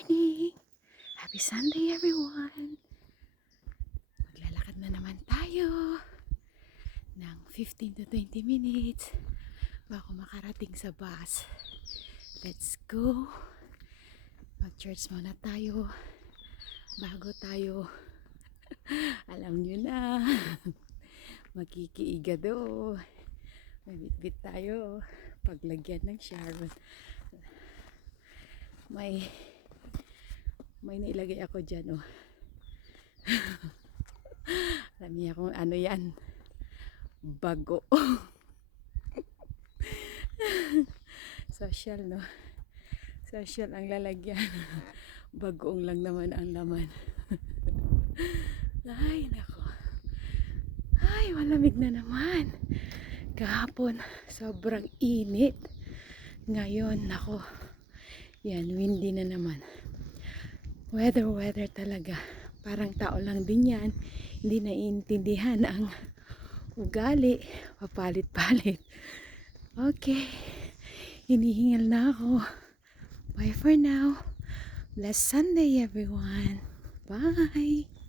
morning! Happy Sunday everyone! Maglalakad na naman tayo ng 15 to 20 minutes bago makarating sa bus. Let's go! Mag-church muna tayo bago tayo alam nyo na magkikiigado. May bitbit tayo paglagyan ng Sharon. May nailagay ako dyan, oh. Alam niya kung ano yan. Bago. Social, no? Social ang lalagyan. Bagoong lang naman ang laman. Ay, nako. Ay, malamig na naman. Kahapon, sobrang init. Ngayon, nako. Yan, windy na naman. Weather talaga. Parang tao lang din yan. Hindi naiintindihan ang ugali. Papalit-palit. Okay. Hinihingal na ako. Bye for now. Blessed Sunday everyone. Bye.